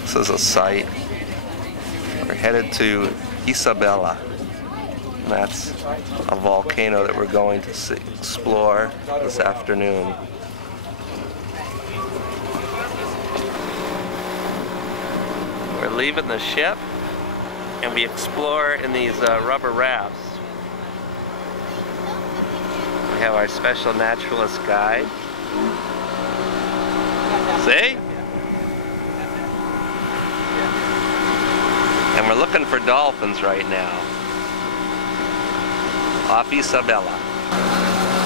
This is a site. We're headed to Isabella. And that's a volcano that we're going to explore this afternoon. We're leaving the ship and we explore in these rubber rafts. We have our special naturalist guide. See? And we're looking for dolphins right now. Off Isabella.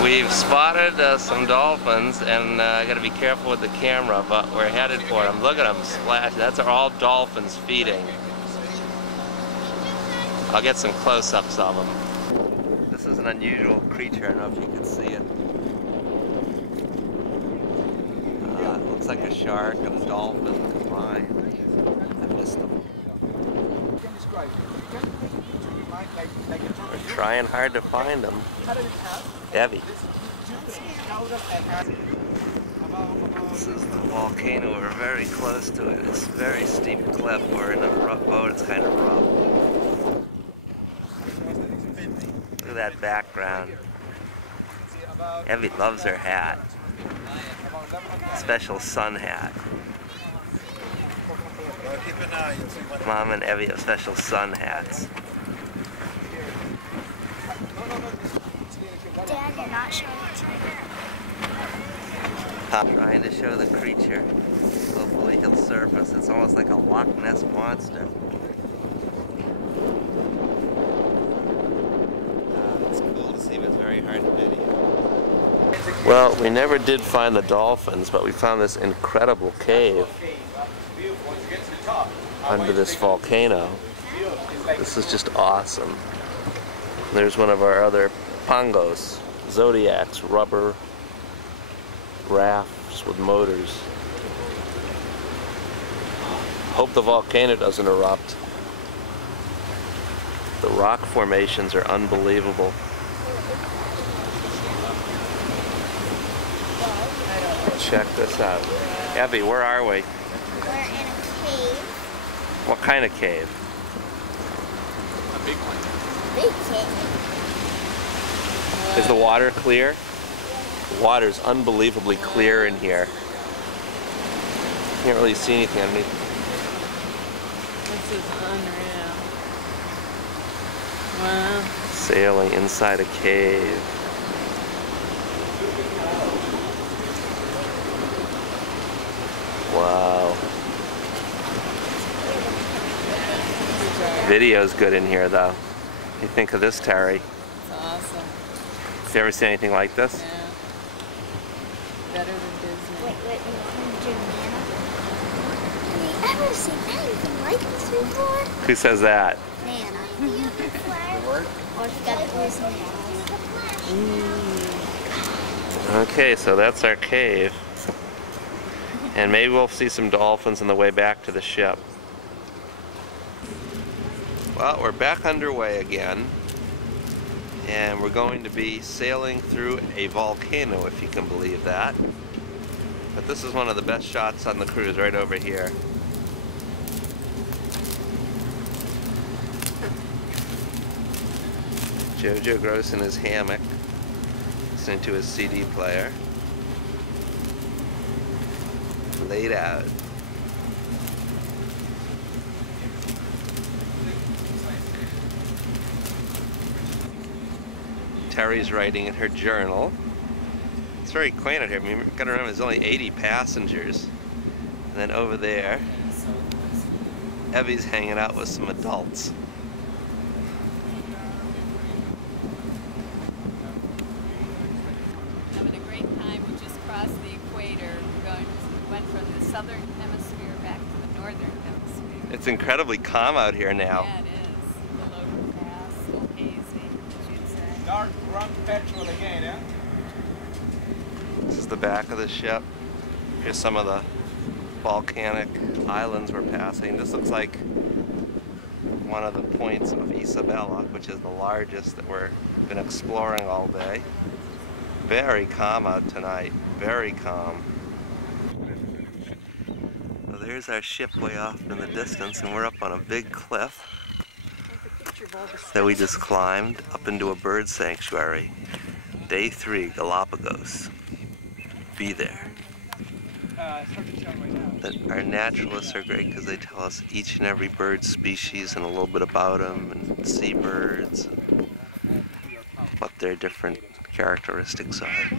We've spotted some dolphins, and I gotta be careful with the camera, but we're headed for them. Look at them splash. That's all dolphins feeding. I'll get some close-ups of them. This is an unusual creature. I don't know if you can see it. It looks like a shark and a dolphin combined. I missed them. We're trying hard to find them. Heavy. This is the volcano. We're very close to it. It's a very steep cliff. We're in a rough boat. It's kind of rough. Look at that background. Evie loves her hat. Special sun hat. Mom and Evie have special sun hats. Dad, you're not showing it. I'm trying to show the creature. Hopefully he'll surface. It's almost like a Loch Ness monster. It's cool to see, but it's very hard to video. Well, we never did find the dolphins, but we found this incredible cave under this volcano. This is just awesome. There's one of our other pangos, Zodiacs, rubber rafts with motors. Hope the volcano doesn't erupt. The rock formations are unbelievable. Check this out. Evie, where are we? We're in a cave. What kind of cave? A big one. Big cave. Is the water clear? The water's unbelievably clear in here. Can't really see anything underneath. This is unreal. Wow. Sailing inside a cave. Wow. Video's good in here though. What do you think of this, Terry? It's awesome. Have you ever seen anything like this? Yeah. Better than Disney. Wait, have you ever seen anything like this before? Who says that? Nana. Or if you got Disney. Okay, so that's our cave. And maybe we'll see some dolphins on the way back to the ship. Well, we're back underway again. And we're going to be sailing through a volcano, if you can believe that. But this is one of the best shots on the cruise, right over here. Jojo Gross in his hammock, listening to his CD player. Laid out. Terry's writing in her journal. It's very quaint out here. I mean, you've got to remember there's only 80 passengers. And then over there, Evie's hanging out with some adults. Having a great time. We just crossed the equator. Went from the southern hemisphere back to the northern hemisphere. It's incredibly calm out here now. Yeah, it is. The local pass, a little hazy, as you'd say. Dark rum petrol again, eh? This is the back of the ship. Here's some of the volcanic islands we're passing. This looks like one of the points of Isabella, which is the largest that we've been exploring all day. Very calm out tonight. Very calm. There's our ship way off in the distance, and we're up on a big cliff that we just climbed up into a bird sanctuary. Day 3, Galapagos. Be there. Our naturalists are great because they tell us each and every bird species and a little bit about them, and seabirds, and what their different characteristics are.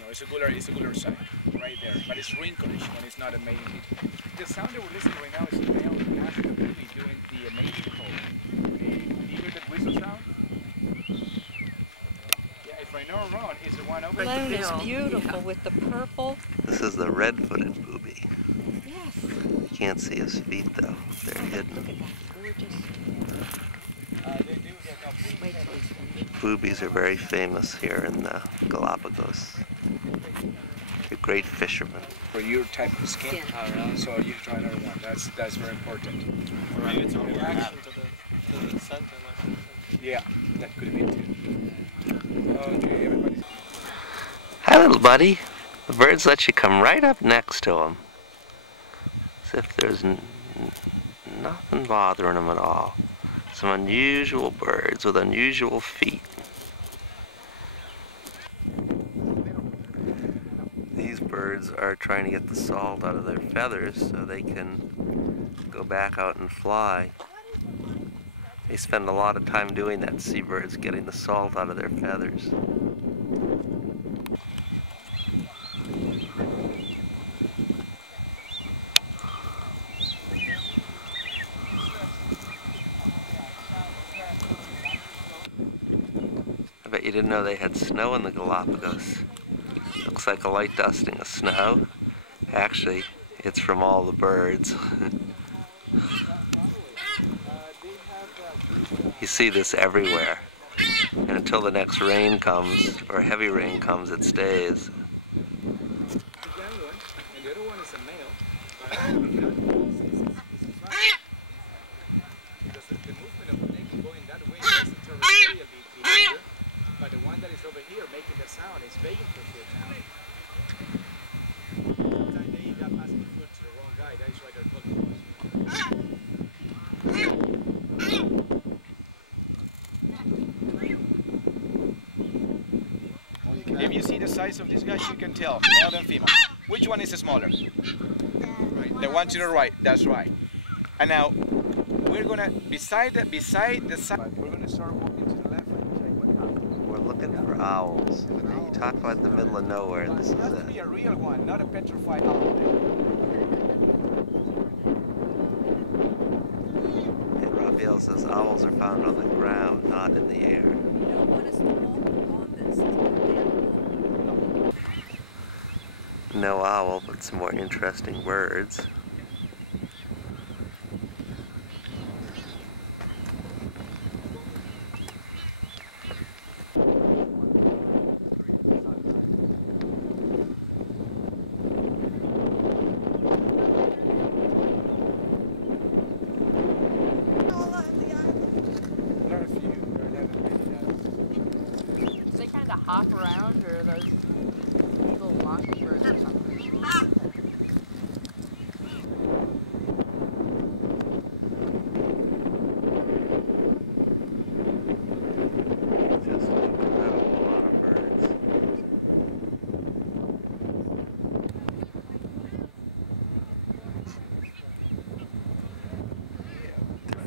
No, it's a cooler sign right there, but it's wrinklish when it's not a mating heat. The sound that we're listening to right now is a male national booby doing the mating call. You hear that whistle sound? Yeah, if I know wrong, it's the one over Balloon there. is beautiful with the purple. This is the red-footed booby. Yes. You can't see his feet though, they're hidden. Look at that. Gorgeous. Wait till it's finished. Boobies are very famous here in the Galapagos. They're great fishermen. For your type of skin. So you try another one. That's very important. Maybe it's a reaction to the scent and like. Yeah, that could be too. Okay, everybody. Hi, little buddy. The birds let you come right up next to them. As if there's nothing bothering them at all. Some unusual birds with unusual feet. These birds are trying to get the salt out of their feathers so they can go back out and fly. They spend a lot of time doing that, seabirds, getting the salt out of their feathers. I bet you didn't know they had snow in the Galapagos. Looks like a light dusting of snow. Actually, it's from all the birds. You see this everywhere. And until the next rain comes, or heavy rain comes, it stays. The young one, and the other one is a male. Because the movement of the neck going that way is a territorial behavior, but the one that is over here making the sound is begging for food now. Sometimes they end up asking food to the wrong guy. That is why they're called dogs. If you see the size of these guys, you can tell, male and female. Which one is the smaller? The one to the right, that's right. And now, we're gonna, beside the side, we're gonna start walking to the left and check what happens. We're looking for owls. You talk about the middle of nowhere, this is It has to it. be a real one, not a petrified owl. And Raphael says owls are found on the ground, not in the air. Now, what is the wall on this? No owl, but some more interesting birds. Do they kind of hop around, or are those little mockingbirds or something? Just an incredible lot of birds.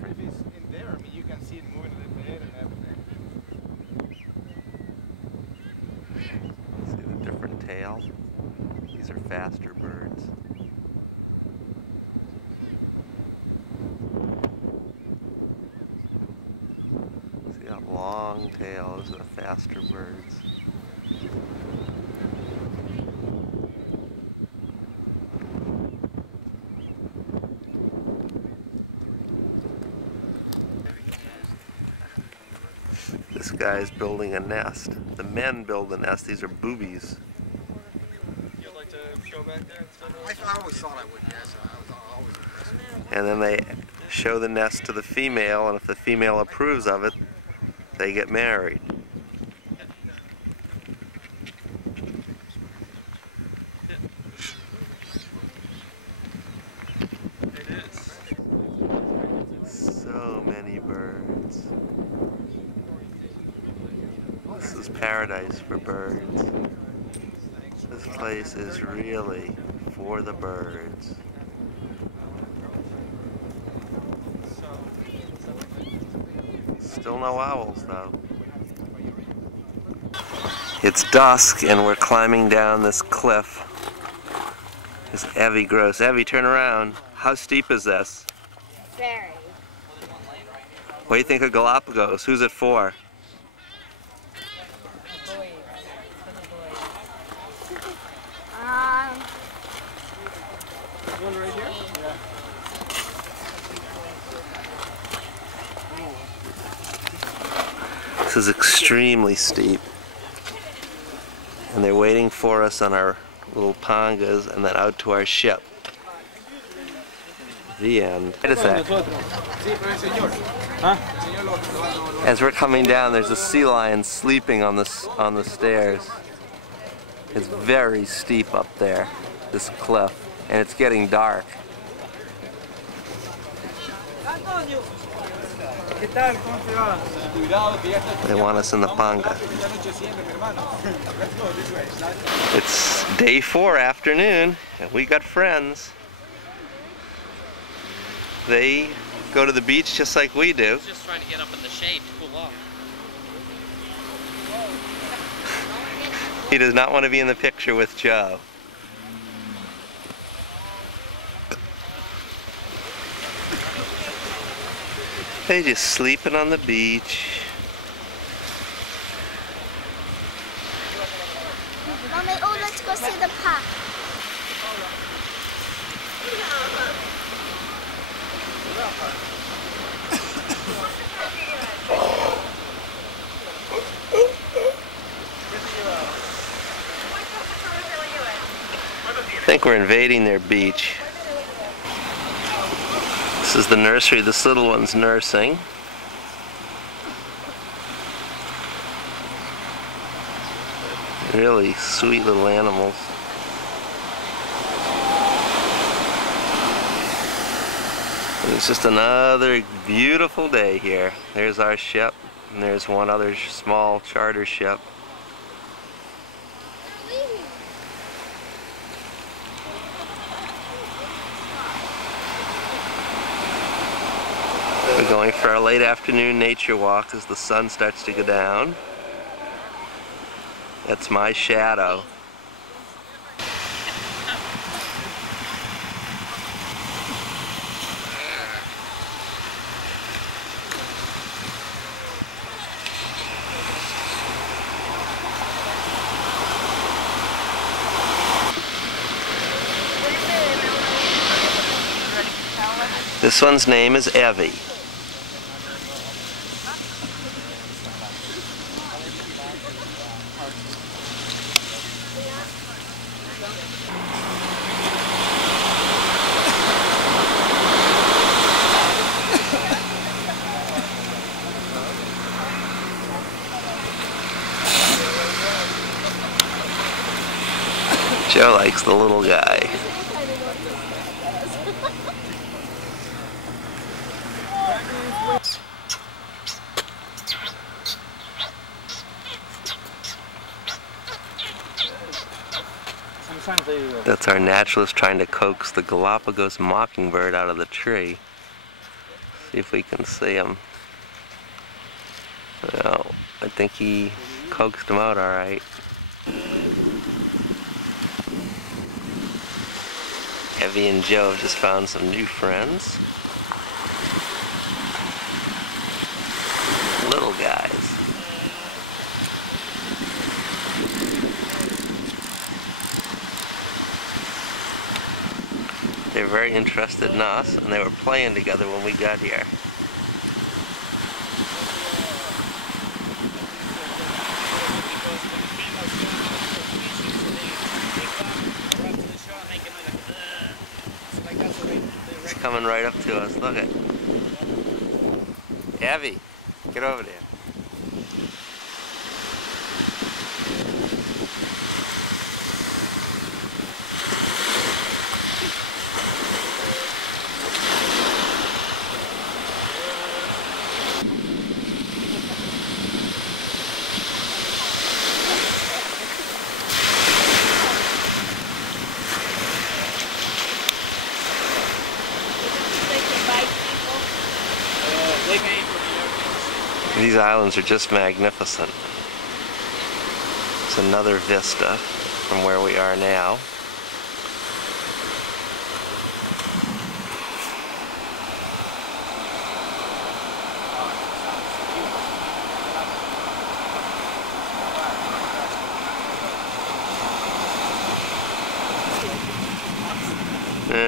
If it's in there, I mean, you can see it moving a little bit and everything. See the different tails? These are faster birds. See that long tail? Those are the faster birds. This guy's building a nest. The men build the nest. These are boobies. You'd like to go back there instead of... I always thought I would, yes. I was always impressed. And then they show the nest to the female, and if the female approves of it, they get married. paradise for birds. This place is really for the birds. Still no owls though. It's dusk and we're climbing down this cliff. This Evie gross. Evie, turn around. How steep is this? Very. What do you think of Galapagos? Who's it for? One right here? Yeah. This is extremely steep. And they're waiting for us on our little pangas and then out to our ship. The end. Wait a sec. As we're coming down, there's a sea lion sleeping on the stairs. It's very steep up there, this cliff, and it's getting dark. They want us in the panga. It's day 4 afternoon, and we got friends. They go to the beach just like we do. Just trying to get up in the shade to cool off. He does not want to be in the picture with Joe. They just sleeping on the beach. Mommy, oh, let's go see the park. I think we're invading their beach. This is the nursery. This little one's nursing. Really sweet little animals. And it's just another beautiful day here. There's our ship, and there's one other small charter ship. We're going for our late afternoon nature walk as the sun starts to go down. That's my shadow. This one's name is Evie. Joe likes the little guy. That's our naturalist trying to coax the Galapagos mockingbird out of the tree. See if we can see him. Well, I think he coaxed him out all right. Evie and Joe have just found some new friends. Little guys. They're very interested in us, and they were playing together when we got here. It's coming right up to us. Look at Evie, get over there. These islands are just magnificent. It's another vista from where we are now.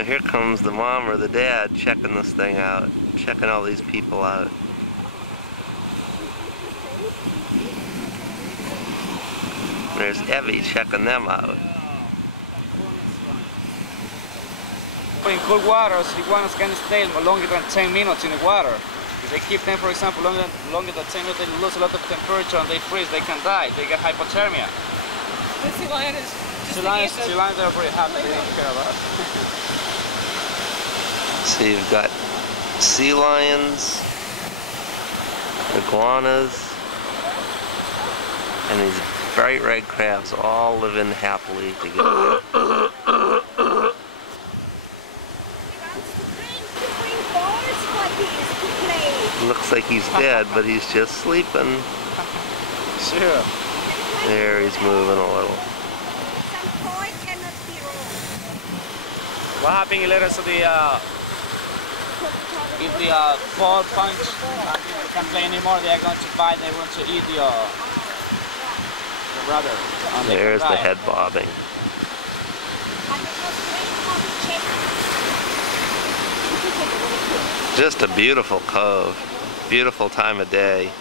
Here comes the mom or the dad checking this thing out, checking all these people out. There's Evie checking them out. In cold waters, iguanas can stay longer than 10 minutes in the water. If they keep them, for example, longer than 10 minutes, they lose a lot of temperature and they freeze, they can die, they get hypothermia. The sea lion is just Sea lions are pretty happy, they don't care about it. So you've got sea lions, iguanas, and these bright red crabs all living happily together. Looks like he's dead, but he's just sleeping. Sure. There, he's moving a little. What happened later to the if the ball punch can't play anymore, they are going to bite, they want to eat the rudder. There's the head bobbing. Just a beautiful cove. Beautiful time of day.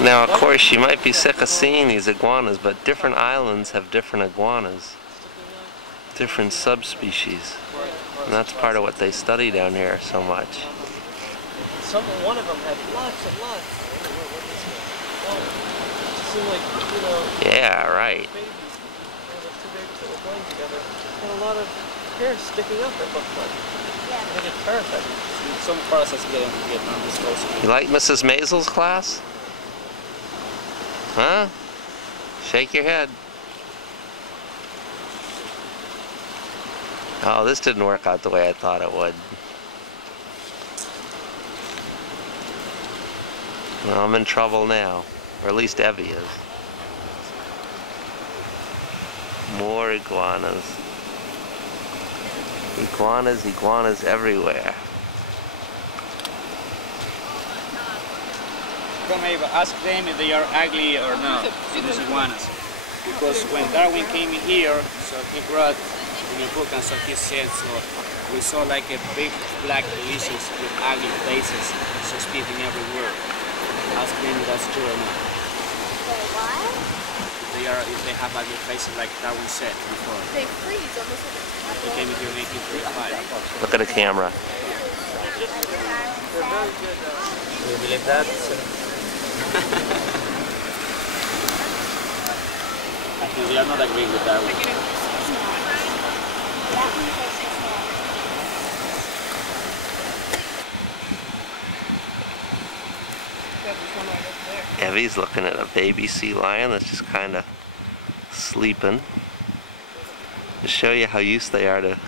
Now, of course, you might be sick of seeing these iguanas, but different islands have different iguanas, different subspecies, and that's part of what they study down here so much. One of them had lots and lots. It seemed like, you know, Yeah, right. babies, two babies that were playing together, had a lot of hair sticking up, it looked like. I think it's perfect. Some parasites get on this coast. You like Mrs. Maisel's class? Huh? Shake your head. Oh, this didn't work out the way I thought it would. Well, I'm in trouble now. Or at least Evie is. More iguanas. Iguanas, iguanas everywhere. Maybe ask them if they are ugly or not, these iguanas. Because when Darwin came in here, so he brought in a book, and so he said, so we saw like a big black lesions with ugly faces, so speaking everywhere. Ask them if that's true or not. If they have ugly faces like Darwin said before. They freeze almost like He came in here in 1835. Look at the camera. They're very good. Do you believe that? I think we are not agreeing with that one. Evie's looking at a baby sea lion that's just kind of sleeping. To show you how used they are to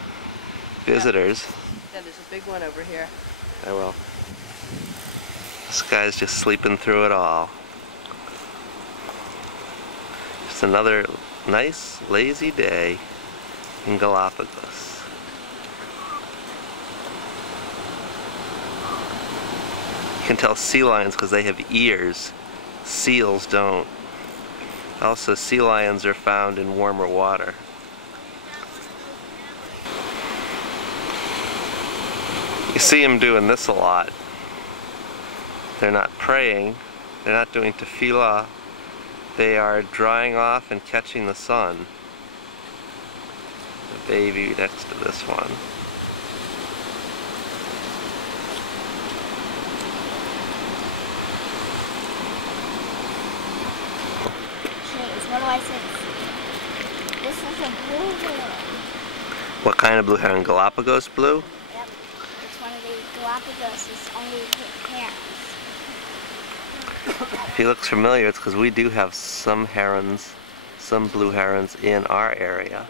visitors. Yeah, there's a big one over here. I will. This guy's just sleeping through it all. Just another nice, lazy day in Galapagos. You can tell sea lions because they have ears. Seals don't. Also, sea lions are found in warmer water. You see them doing this a lot. They're not preying, they're not doing tefillah, they are drying off and catching the sun. The baby next to this one. What do I say? This is a blue heron. What kind of blue heron? Galapagos blue? Yep. It's one of the Galapagos' only herons. If he looks familiar, it's because we do have some herons, some blue herons in our area.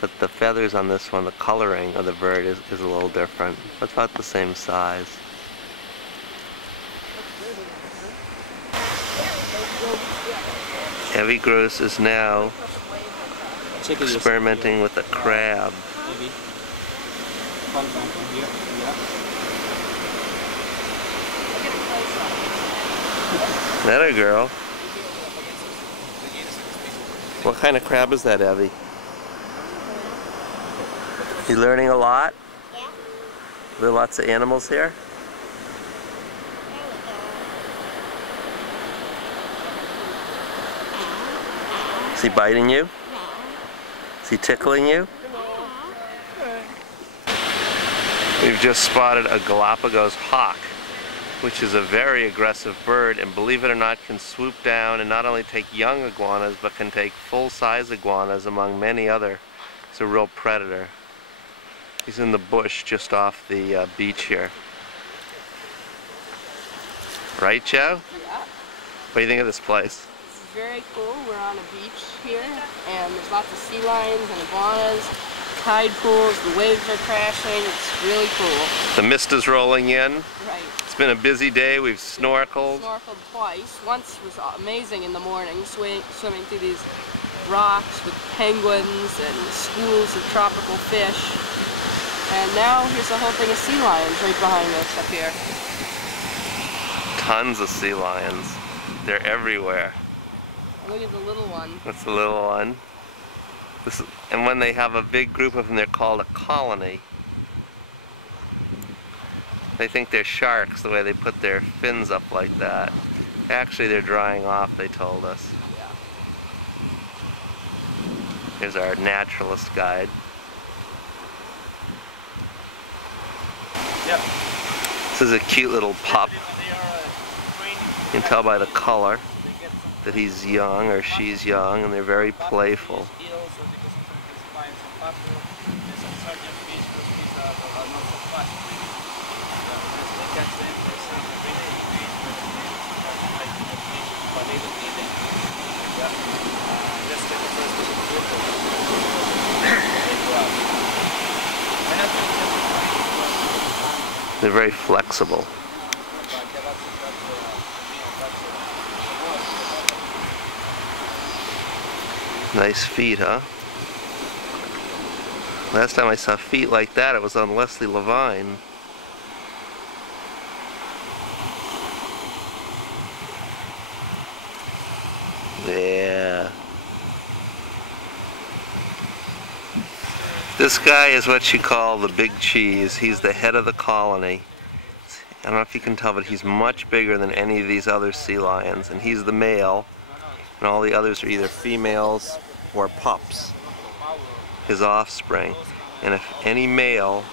But the feathers on this one, the coloring of the bird is a little different. But about the same size. Evie Gross is now experimenting with a crab. Maybe. Come down from here. Yeah. That a girl. What kind of crab is that, Evie? You learning a lot? Yeah. There are lots of animals here? Is he biting you? Is he tickling you? We've just spotted a Galapagos hawk, which is a very aggressive bird, and believe it or not can swoop down and not only take young iguanas but can take full-size iguanas among many other. It's a real predator. He's in the bush just off the beach here. Right, Joe? Yeah. What do you think of this place? This is very cool. We're on a beach here, and there's lots of sea lions and iguanas, tide pools, the waves are crashing. It's really cool. The mist is rolling in. Right. It's been a busy day. We've snorkeled. Snorkeled twice. Once was amazing in the morning, swimming through these rocks with penguins and schools of tropical fish. And now here's a whole thing of sea lions right behind us up here. Tons of sea lions. They're everywhere. Look at the little one. That's the little one. And when they have a big group of them, they're called a colony. They think they're sharks the way they put their fins up like that. Actually, they're drying off, they told us. Here's our naturalist guide. Yep. This is a cute little pup. You can tell by the color that he's young or she's young, and they're very playful. They're very flexible. Nice feet, huh? Last time I saw feet like that, it was on Leslie Levine. Yeah. This guy is what you call the big cheese. He's the head of the colony. I don't know if you can tell, but he's much bigger than any of these other sea lions. And he's the male, and all the others are either females or pups, his offspring. And if any male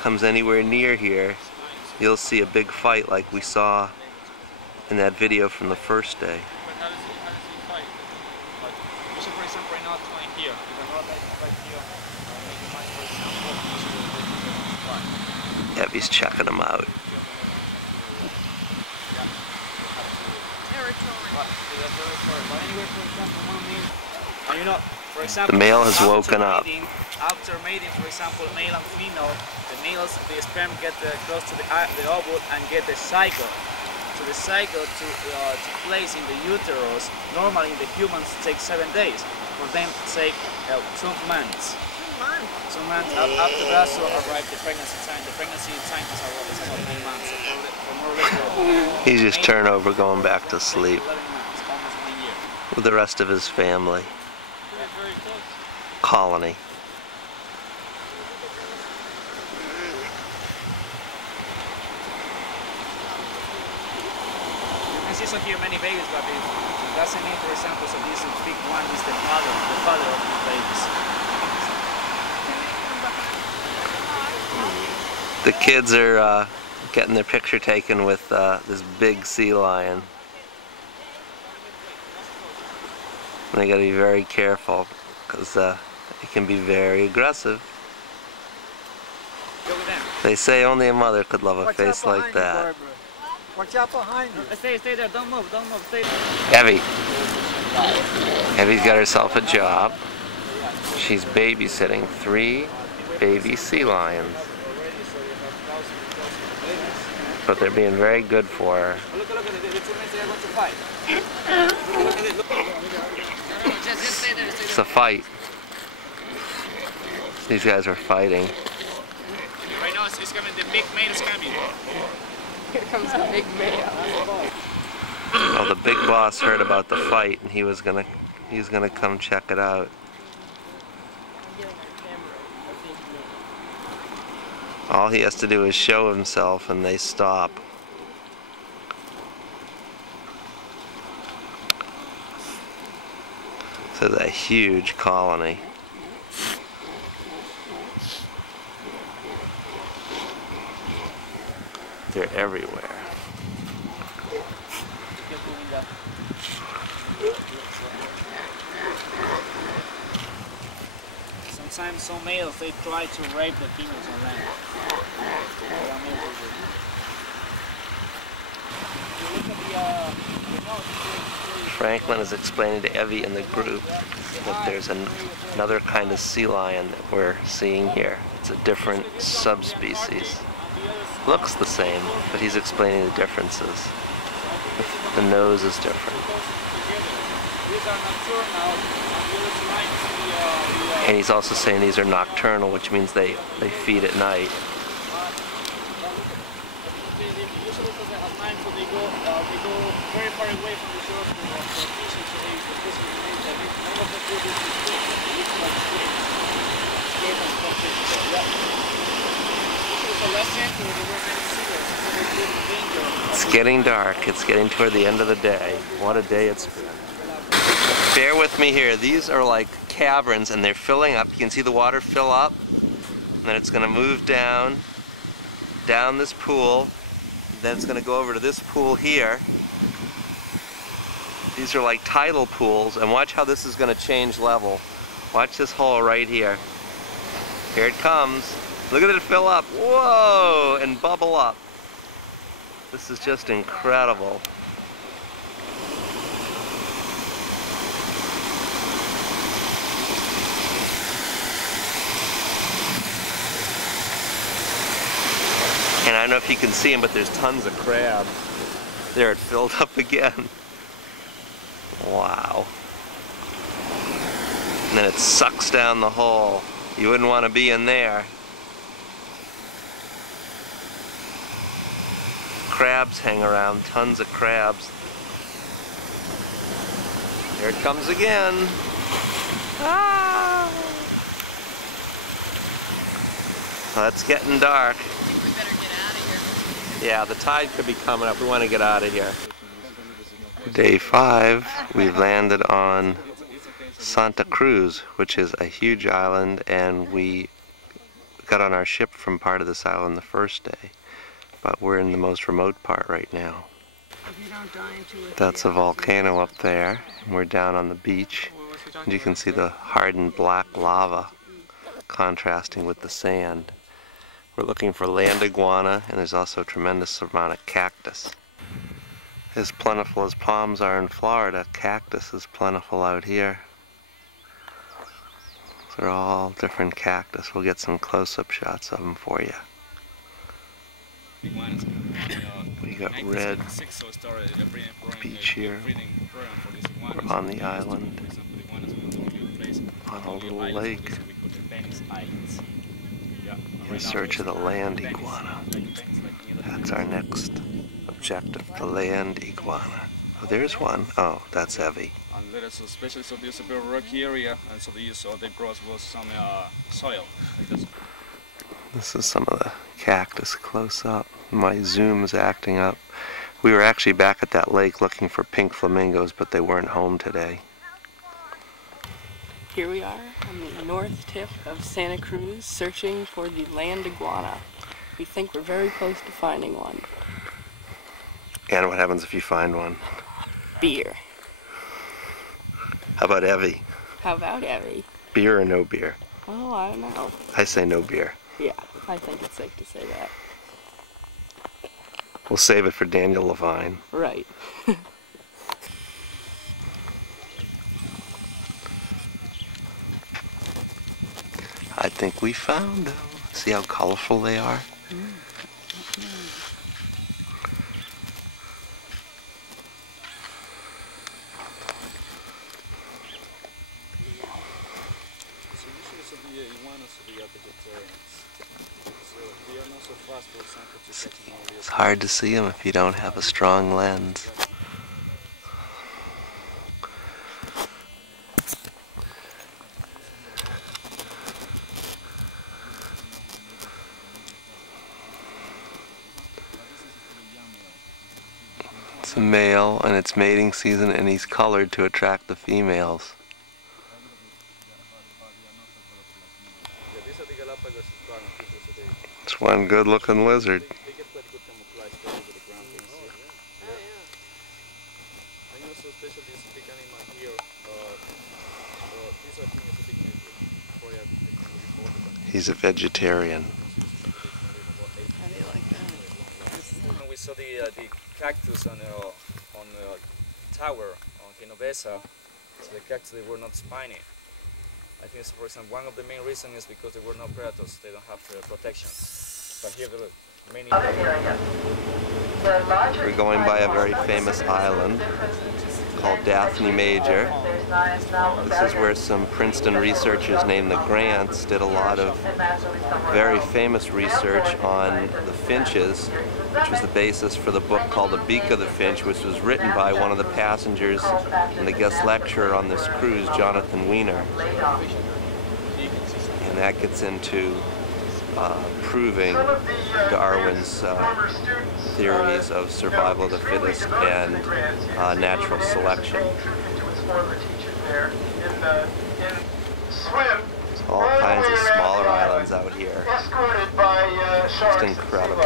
comes anywhere near here, you'll see a big fight like we saw in that video from the first day. Evie's checking them out. And you know, for example, the male has woken up. After mating, for example, male and female, the sperm get close to the ovule and get the cycle. So the cycle to place in the uterus, normally in the humans takes 7 days. For them, take 2 months. 2 months after that, so arrive the pregnancy time. The pregnancy time is about 9 months. So for more or less, he's just turned over, going back to sleep with the rest of his family. Colony. You can see so here many babies, but it doesn't mean, for example, so this big one is the father of these babies. The kids are getting their picture taken with this big sea lion. And they gotta be very careful, because it can be very aggressive. They say only a mother could love a face like that. Watch out behind you. Stay there, don't move, stay there. Evie's got herself a job. She's babysitting 3 baby sea lions. But they're being very good for her. Look, the 2 men they are going to fight. It's a fight. These guys are fighting. Right now it's coming, the big male is coming. Here comes the big male. Well, the big boss heard about the fight and he's gonna come check it out. All he has to do is show himself and they stop. This is a huge colony. They're everywhere. Sometimes some males, they try to rape the females on land. Franklin is explaining to Evie and the group that there's another kind of sea lion that we're seeing here. It's a different subspecies. Looks the same, but he's explaining the differences. The nose is different. And he's also saying these are nocturnal, which means they feed at night. It's getting dark. It's getting toward the end of the day. What a day it's been. Bear with me here. These are like caverns and they're filling up. You can see the water fill up. And then it's going to move down this pool. Then it's going to go over to this pool here. These are like tidal pools. And watch how this is going to change level. Watch this hole right here. Here it comes. Look at it fill up. Whoa! And bubble up. This is just incredible. And I don't know if you can see them, but there's tons of crabs. There, it filled up again. Wow. And then it sucks down the hole. You wouldn't want to be in there. Crabs hang around, tons of crabs. There it comes again. Ah! Well, it's getting dark. We better get out of here. Yeah, the tide could be coming up. We want to get out of here. Day 5, we've landed on Santa Cruz, which is a huge island, and we got on our ship from part of this island the first day, but we're in the most remote part right now. That's a volcano up there, and we're down on the beach, and you can see the hardened black lava contrasting with the sand. We're looking for land iguana, and there's also a tremendous amount of cactus. As plentiful as palms are in Florida, cactus is plentiful out here. They're all different cactus. We'll get some close-up shots of them for you. We got red beach here. We're on the island, on a little lake, in search of the land iguana. That's our next objective, the land iguana. Oh, there's one. Oh, that's Evie. And there is especially so this is a very rocky area, and so they brought was some soil. Like this. This is some of the cactus close up. My zoom's acting up. We were actually back at that lake looking for pink flamingos, but they weren't home today. Here we are on the north tip of Santa Cruz, searching for the land iguana. We think we're very close to finding one. And what happens if you find one? Beer. How about Evie? How about Evie? Beer or no beer? Oh, I don't know. I say no beer. Yeah, I think it's safe to say that. We'll save it for Daniel Levine. Right. think we found them. See how colorful they are? It's hard to see them if you don't have a strong lens. It's a male and it's mating season, and he's colored to attract the females. It's one good looking lizard. He's a vegetarian. We saw the cactus on the tower on Genovesa, so the cactus, they were not spiny. I think, for example, one of the main reasons is because there were no predators, they don't have protection. But here there are many. We're going by a very famous island called Daphne Major. This is where some Princeton researchers named the Grants did a lot of very famous research on the finches, which was the basis for the book called The Beak of the Finch, which was written by one of the passengers and the guest lecturer on this cruise, Jonathan Weiner. And that gets into proving Darwin's theories of survival of the fittest and natural selection. All kinds of smaller islands out here. Just incredible.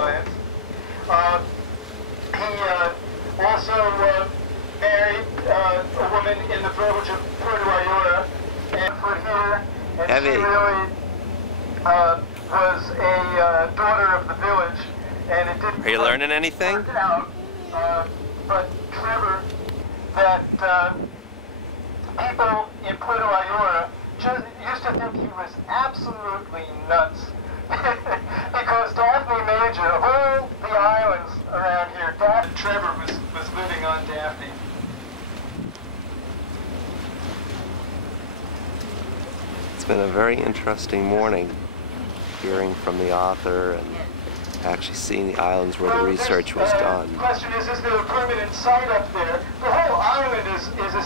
He also married a woman in the village of Puerto Ayora, and put here, and she really was a daughter of the village, and it didn't. Are you learning anything? Work out, but Trevor, that people in Puerto Ayora just used to think he was absolutely nuts. Because Daphne Major, of all the islands around here, Trevor was living on Daphne. It's been a very interesting morning, hearing from the author and actually seeing the islands where the research was done. The question is there a permanent site up there? The whole island is a